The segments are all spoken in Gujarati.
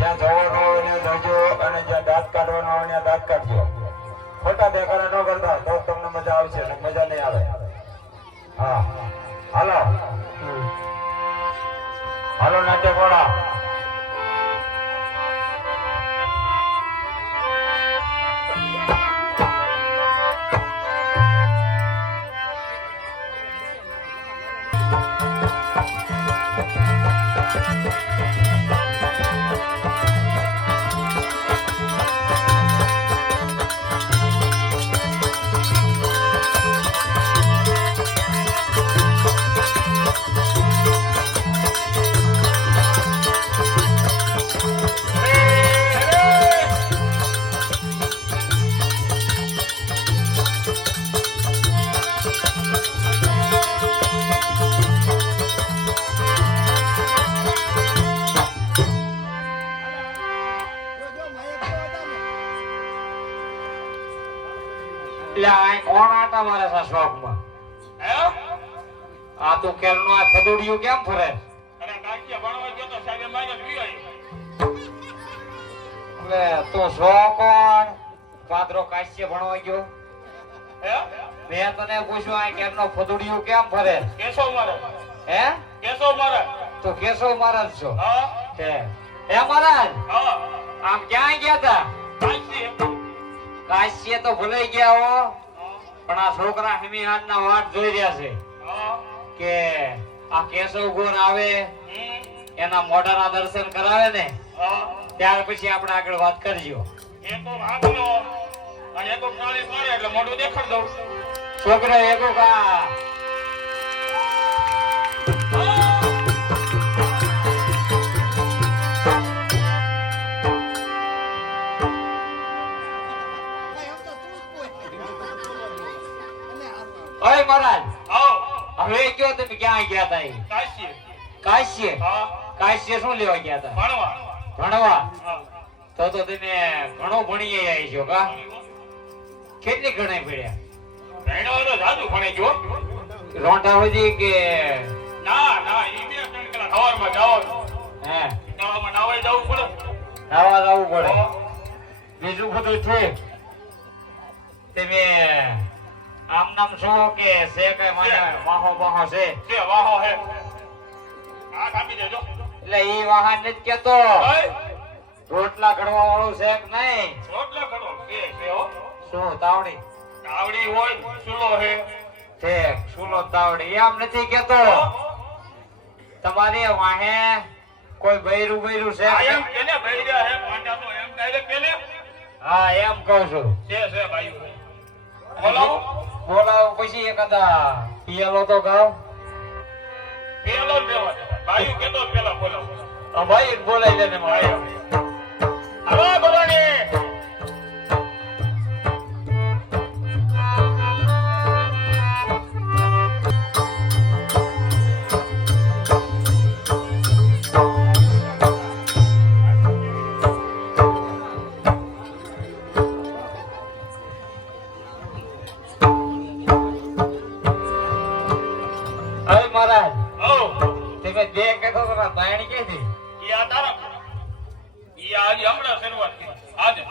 જ્યાં જવાનું હોય ને જજો અને જ્યાં દાંત કાઢવાનો હોય ને દાંત કાઢજો. ખોટા દેખાડા ન કરતા તો તમને મજા આવશે ને મજા નહીં આવે. હા હાલો હાલો નાટ્યકોળા. કોણ આટા મારે છે શોખમાં? આ તો કેરનો આ ફદોડિયું કેમ ફરે? અરે કાંચિયા ભણવા ગયો તો સાહેબ મારે વિયો. એટલે તો શો કોણ પાદરો કાશ્ય ભણવા ગયો? મેં તને પૂછ્યું આ કેરનો ફદોડિયું કેમ ફરે? કેશવ મારે. હે કેશવ મારે. તો કેશવ મહારાજ છો? હા હે મહારાજ હા. આમ ક્યાં ગયા તા? કાશ્ય તો ભૂલાઈ ગયા હો, પણ આ છોકરા હિમીહાન ના વાટ જોઈ રહ્યા છે કે આ કેશવ ગોર આવે એના મોઢાના દર્શન કરાવે ને ત્યાર પછી આપણે આગળ વાત કરજો. એ તો આગલો અને એ તો કાળી મારે એટલે મોઢું દેખાડ દઉં. છોકરા એકો કા ઓય મહારાજ હવે કયો તમે ક્યાં ગયા તા? કાશી. કાશ્ય. હા કાશ્ય શું લેવા ગયા તા? ભણવા. ભણવા. હા. તો તમે ઘણો ભણી આવી છો કા? કેટલી ગણાય પડ્યા? ભણવા તો જાદુ ભણે ગયો. રોંઢા હોજી કે ના ના ઈ બે ત્રણ કલાક સવારમાં જવાનું. હે નાવામાં નાવાઈ જવું પડે. નાવા જવું પડે. બીજું બધું ઠીક. તમે આમ નામ છો કે છે કઈ મને વાહો વાહો છે? છે વાહો હે. આ કાપી દેજો. એટલે ઈ વાહન નથી કેતો, રોટલા ઘડવા વાળું છે કે નહીં? રોટલા કરો છે હો. શું તાવડી? તાવડી હોય ચૂલો હે. ઠીક સુલો તાવડી એમ નથી કેતો. તમારે વાહે કોઈ બૈરું બૈરું છે? આ એમ કેને બૈર્યા હે પાંડા તો એમ ડાયરેક્ટ કેને. હા એમ કહું છું. છે ભાઈ. બોલાવો. બોલાવો પછી એકાદા પિયાલો તો ગાવ. પેલો જ દેવા દે. ભાઈ કેતો પેલા બોલાવો. ભાઈ બોલાઈ લે ને મારે. આવો ભવાની. મહારાજ ઓ તમે બે કહેતો તો બાયણી કેથી? ઈ આ તારા. ઈ આજે હમણાં શરૂઆત કરી. આજે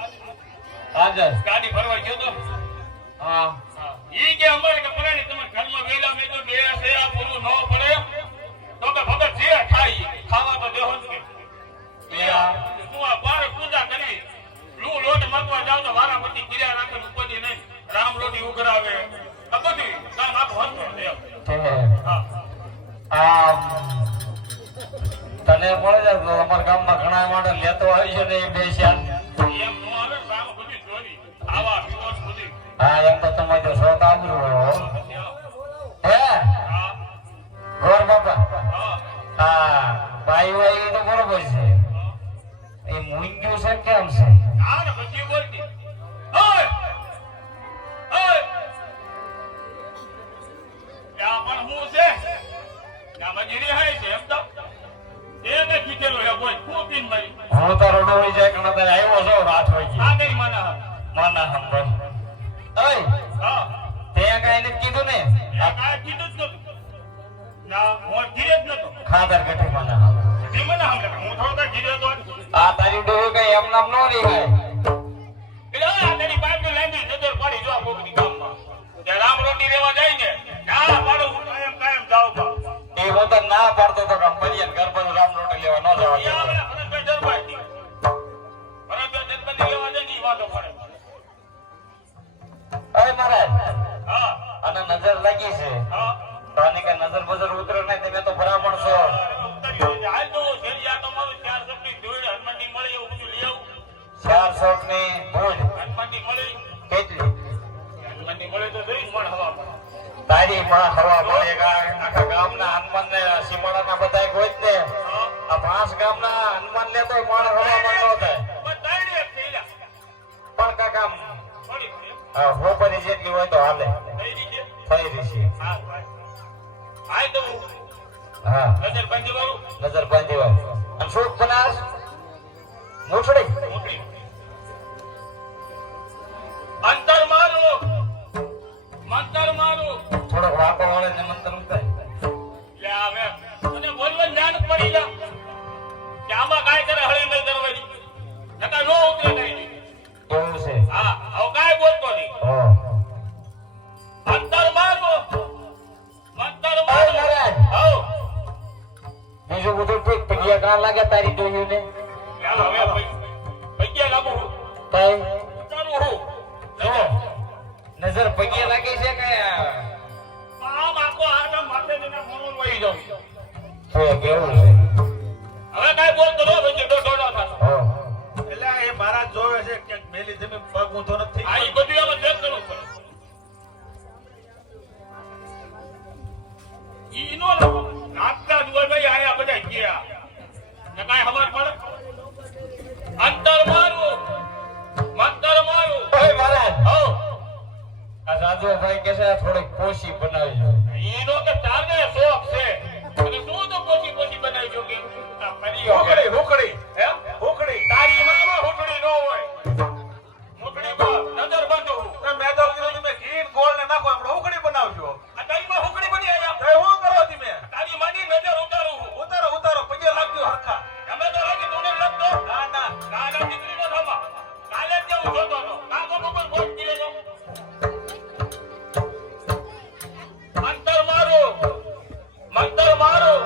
હાજર. ગાડી ફરવા ગયો તો. હા ઈ કે અમારે કે પરાણી તમે ઘરમાં વેલા મેં તો બે છે આ પૂરું ન પડે તો કે ભગત જે ખાઈ ખાવા તો દેહો જ કે. હું આ બાર પૂજા કરી લૂ લોટ મગવા જાવ તો વારાપતિ ક્રિયા રાખે ઉપડી નહીં. રામ લોટી ઉઘરાવે આ બધું કામ આખું હંતો છે. હા તને મળે છે તો અમારા ગામમાં ઘણા માટે લેતો આવી છે ને એ બે છે. એમ નો આવે રામ બધી ચોરી આવા પીવો બધી. હા એમ તો તમારે તો શોખ આબરું હે હા ગોર બાપા. હા હા ભાઈ ભાઈ તો બરોબર છે. એ મૂંગ્યું છે કેમ છે? આ ને બધી બોલતી. ઓય ઓય ત્યાં પણ હું છે ત્યાં મજૂરી hay છે એમ તો એને કીધેલું હે બોલ હું પીન મારી. હું તો રડોઈ જાય કે નતર આવ્યો છો રાત હોય આ કઈ માના માના હંબર. ઓય હા તે કઈ નથી કીધું ને? આ કાંઈ કીધું જ નતું. ના હું ધીરે જ નતો. ખાતર કઠી માના હંબર. તે મને હમણાં હું થોડો કઈ ધીરે તો આ તારી ડોહી કઈ એમ નામ નો રીહાય. એટલે આ તારી બાપની લાંબી નજર પડી જો આ કોકની ગામમાં. જે રામ રોટી લેવા જાય ને, ના પાડો હું કાયમ જાઉં બા. એ હું તો ના પાડતો તો કે પર્યન ઘર પર રામ રોટી લેવા ન જવા ઈ દેતો. આપણે ભરતભાઈ દરબાર થી. ભરતભાઈ જન્મની લેવા જાય ને ઈ વાંધો પડે. અરે મહારાજ, હા આને નજર લાગી છે હા તો આની કઈ નજર બજર ઉતરે નહીં. તમે તો બ્રાહ્મણ છો. હાલ તો શેરિયા તો મારું 4 સપની જોડે હનુમાનની મળે એવું બધું લઈ આવું. 4 શોખ ની ભૂલ હનુમાનની મળે કેટલી? હનુમાનની મળે તો જોઈશ પણ હવા તારી માં હવા મળે. આખા ગામના હનુમાન ને સીમાડાના બધા ગોત ને આ 5 ગામના હનુમાન ને તો માણ હવા માં ન થાય. બધાયને એક થઈલા પણ કાકા થોડી હોપરી જેટલી હોય તો હાલે. થઈ રીતે થઈ રહી છે. હા ભાઈ આય તો હા, નજર બાંધી વાળું નજર બાંધી હોય અને શોખ બનાસ મૂછડી મોટી અંતર મારું મંતર મારું થોડોક વાપો વાળે ને મંત્ર ઉતાય. લે આવે અને બોલવા જ્ઞાન પડી જા કે આમાં કાય કરે હળી નહીં કરવાની નકા નો ઉતરે નહીં એવું છે. હા હવે કાય બોલતો નહીં હો અંતર મારું મંતર ઓય મારું મહારાજ, હો બીજું બધું ઠીક. પગિયા કાં લાગે તારી ડોહ્યું ને? હવે પૈયા લાગુ તઈ ઉતારું હું નજર પગિયા લાગે છે કે આમ આખો આટમ માથે જઈને મોણું વહી જાઉં તો કેવું છે? હવે કાય બોલતો નો પછી ડોડો થાતો હો એટલે એ મહારાજ જોવે છે કે મેલી જમીન પગ ઊંધો નથી આ ઈ બધું આમાં ચેક કરવું પડે ઈ નો નાખતા જ હોય ભાઈ આયા બધા ગયા ને કાંઈ ખબર પડે અંતર મારું મંતર મારું ઓય મહારાજ, હો આ રાજુભાઈ કે છે થોડીક કોશી બનાવજો. ઈ નો કે તારને શોખ છે અને તું તો પોચી પોચી બનાવી જો કે આ ફરી હુકડી હુકડી હે હુકડી તારી મામાં હુકડી નો હોય હુકડી માં નજર બંધ હું મેં તો કીધું તમે ઘી ગોળ ને નાખો આપણે હુકડી બનાવજો આ તારી માં હુકડી બની આયા તો હું કરો તમે તારી માની નજર ઉતારું હું ઉતારો ઉતારો પગે લાગજો હરખા અમે તો રાજી તું લગતો ના ના કાલે દીકરી નો થમા કાલે જ હું જોતો તો કાકો બપોર ફોન કર્યો તો અંતર મારું મંતર મારું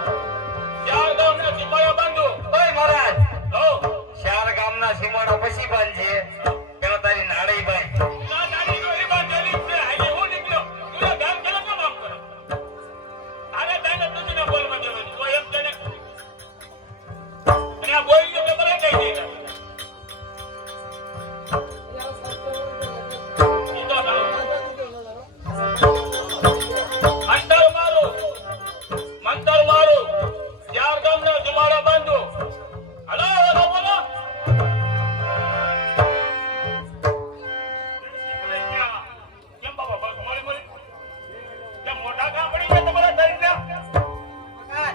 ચાર ગામને સીમાડા બાંધો ઓય મહારાજ, હો 4 ગામના સીમાડા પછી બાંધજે. પેલો તારી નાળી બાંધ. ના નાની ગોળી બાંધેલી છે આઈ હું નીકળ્યો તું ગામ કેમ કામ કરે આને તને તુજીને બોલ માં દેવાની તો એમ તને અને આ બોલ કે બરે કઈ દે ઈ તો અંતર મારું મંતર મારું ચાર ગામને સીમાડા બાંધો હલો હલો બોલો કેમ બાબા બસ મળી મળી કેમ મોટા કામ પડી ગયા તમારા શરીરના હા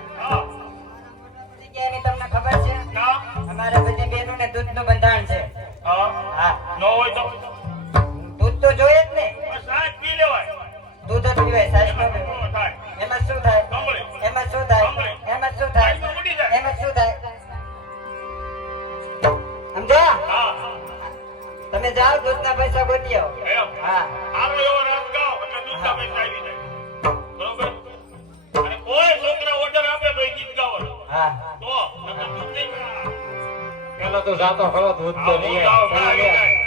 જગ્યાની તમને ખબર છે ના અમારા બધી બહેનોને દૂધનું બંધારણ છે હા હા નો હોય તો દૂધ તો જોઈએ જ ને સાહેબ પી લેવાય દૂધ જ પીવાય સાસ ન પીવાય નો થાય એમાં શું થાય સાંભળે એમાં શું થાય સાંભળે. એમાં શું થાય સાસમાં ઉડી જાય. એમાં શું થાય સમજ્યા હા તમે જાઓ દૂધના પૈસા ગોતી આવો એમ હા આરો એવો રાત ગાઓ એટલે દૂધના પૈસા આવી જાય બરોબર અને કોઈ છોકરા ઓર્ડર આપે તો એ ગીત ગાવાનો હા તો નકર દૂધ નહીં મળે. પેલો તો જાતો ખરો દૂધ તો હા, હું નહીં ગાઉં, આવે. આવી જાય.